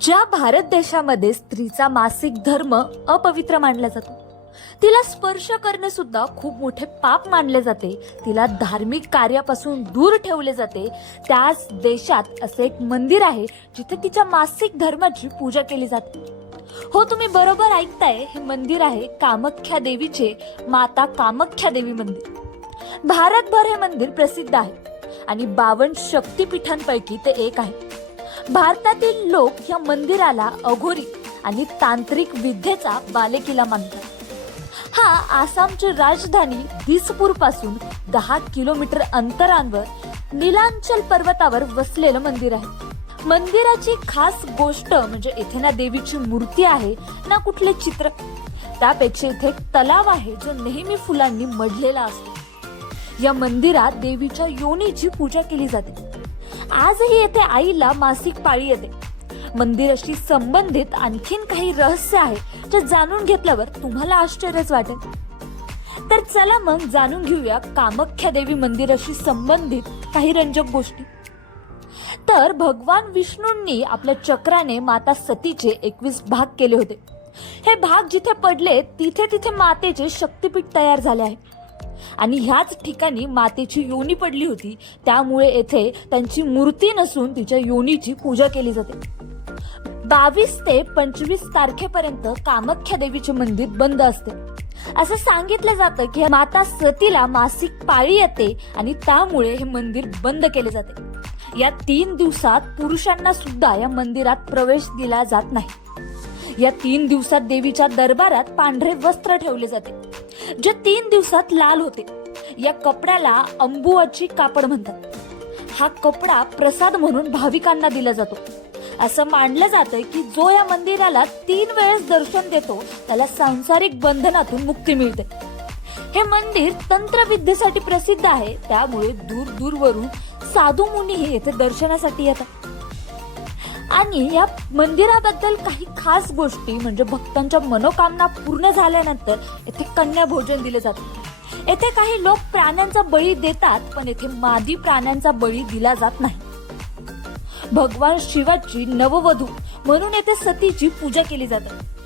ज्या भारत देशामध्ये स्त्रीचा मासिक धर्म अपवित्र मानला जातो तिला स्पर्श करणे सुद्धा खूप मोठे पाप मानले जाते. तिला धार्मिक कार्यापासून दूर ठेवले जाते. त्याच देशात असे एक मंदिर आहे जिथे तिच्या मासिक धर्माची पूजा केली जाते. हो तुम्ही बरोबर ऐकताय हे मंदिर आहे कामाख्या देवीचे माता कामाख्या देवी मंदिर. भारतभर हे मंदिर प्रसिद्ध आहे. आणि बावन शक्तीपीठांपैकी ते एक आहे. भारतातील लोक या मंदिराला अघोरी आणि तांत्रिक विद्येचा बालेकिला मानतात. हा आसामची राजधानी दिसपूरपासून दहा किलोमीटर अंतरांवर नीलांचल पर्वतावर वसलेलं मंदिर आहे. मंदिराची खास गोष्ट म्हणजे इथे ना देवीची मूर्ती आहे ना कुठले चित्र. त्यापेक्षा इथे एक तलाव आहे जो नेहमी फुलांनी मढलेला असतो. या मंदिरात देवीच्या योनीची पूजा केली जाते. आजही येथे आईला मासिक पाळी येते. मंदिराशी संबंधित आणखीन काही रहस्य आहे जे जाणून घेतल्यावर तुम्हाला आश्चर्यच वाटेल. तर चला मग जाणून घेऊया कामाख्या देवी मंदिराशी संबंधित काही रंजक गोष्टी. तर भगवान विष्णूंनी आपल्या चक्राने माता सतीचे एकवीस भाग केले होते. हे भाग जिथे पडले तिथे तिथे मातेचे शक्तीपीठ तयार झाले आहे. आणि ह्याच ठिकाणी मातेची योनी पडली होती. त्यामुळे येथे त्यांची मूर्ती नसून तिच्या योनीची पूजा केली जाते. बावीस ते पंचवीस तारखेपर्यंत कामाख्या देवीचे मंदिर बंद असते. असं सांगितलं जातं की माता सतीला मासिक पाळी येते आणि त्यामुळे हे मंदिर बंद केले जाते. या तीन दिवसात पुरुषांना सुद्धा या मंदिरात प्रवेश दिला जात नाही. या तीन दिवसात देवीच्या दरबारात पांढरे वस्त्र ठेवले जाते जे तीन दिवसात लाल होते. या कपड्याला अंबुआची कापड म्हणतात. हा कपडा प्रसाद म्हणून भाविकांना दिला जातो. असं मानलं जातं की जो या मंदिराला तीन वेळेस दर्शन देतो त्याला सांसारिक बंधनातून मुक्ती मिळते. हे मंदिर तंत्रविद्येसाठी प्रसिद्ध आहे त्यामुळे दूर दूरवरून साधू मुनीही येथे दर्शनासाठी येतात. आणि या मंदिराबद्दल काही खास गोष्टी म्हणजे भक्तांच्या मनोकामना पूर्ण झाल्यानंतर येथे कन्या भोजन दिले जाते. येथे काही लोक प्राण्यांचा बळी देतात पण येथे मादी प्राण्यांचा बळी दिला जात नाही. भगवान शिवाची नववधू म्हणून येथे सतीची पूजा केली जाते.